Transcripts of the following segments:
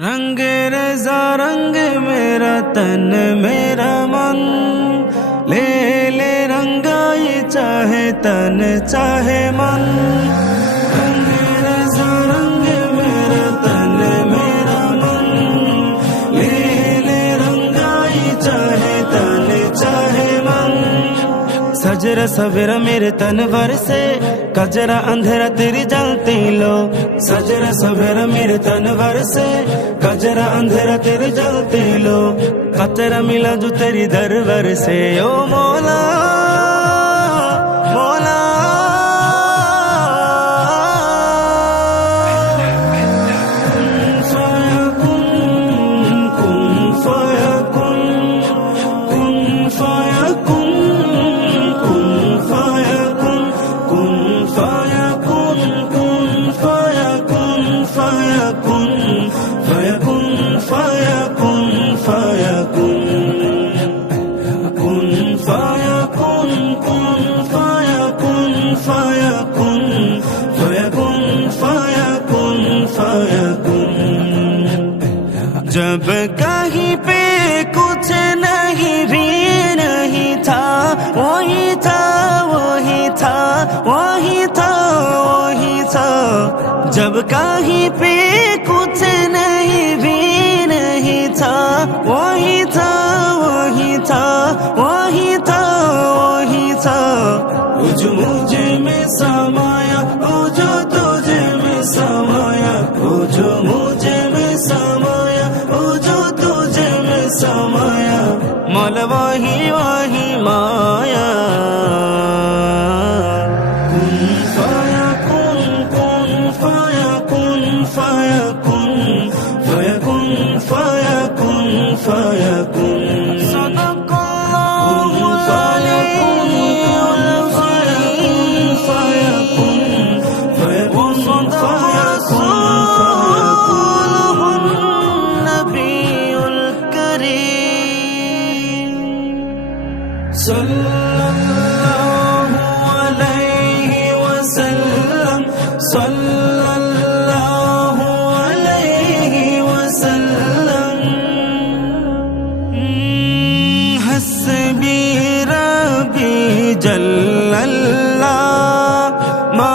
रंग रज़ा रंग मेरा तन मेरा मन, ले ले रंगाई चाहे तन चाहे मन। रंग रज़ा रंग मेरा तन मेरा मन, ले ले रंगाई चाहे तन चाहे मन। सजरा सवेरा मेरे तन भर से, कजरा अंधेरा तेरी जलती लो। सजरा सवेरा मेरे तन भर से, कजरा अंधेरा तेरी जलती लो। कचरा मिला जो तेरी दरबार से, ओ मौला मौला। जब कहीं पे कुछ नहीं भी नहीं था, वही था वही था वही था वही था। जब कहीं पे कुछ नहीं भी नहीं था, वही था वही था वही था वही था। वो जो मुझे में समाया, वो जो तुझे में समाया, वो जो मुझे में समाया, वो जो तुझे में समाया। मौला वही वही माया। कुन फाया कुन, कुन फाया कुन, फाया कुन, फाया कुन, फाया कुन, फाया कुन। सल्लल्लाहु अलैहि वसल्लम, सल्लल्लाहु अलैहि वसल्लम। हस्बी रब्बी जल्लल्लाह, मा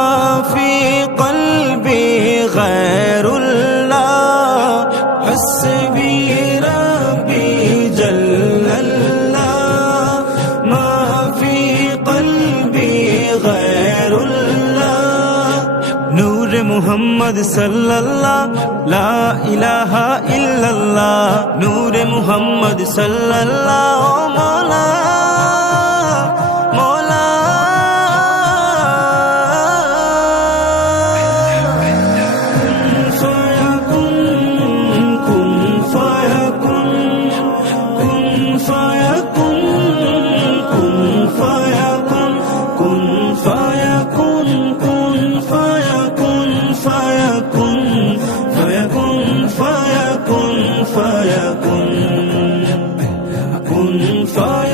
फी क़ल्बी गैरुल्लाह। हस्बी रब्बी जल्लल्लाह, नूर मुहम्मद सल्लल्लाह, ला इलाहा इल्लल्लाह। नूर मुहम्मद सल्लल्लाह, ओ मौला मौला। कुन फाया कुन, कुन फाया कुन, कुन फाया कुन, कुन फाया कुन, कुन फाया कुन, फाया कुन, फाया कुन, फाया कुन, फाया कुन, कुन फाया।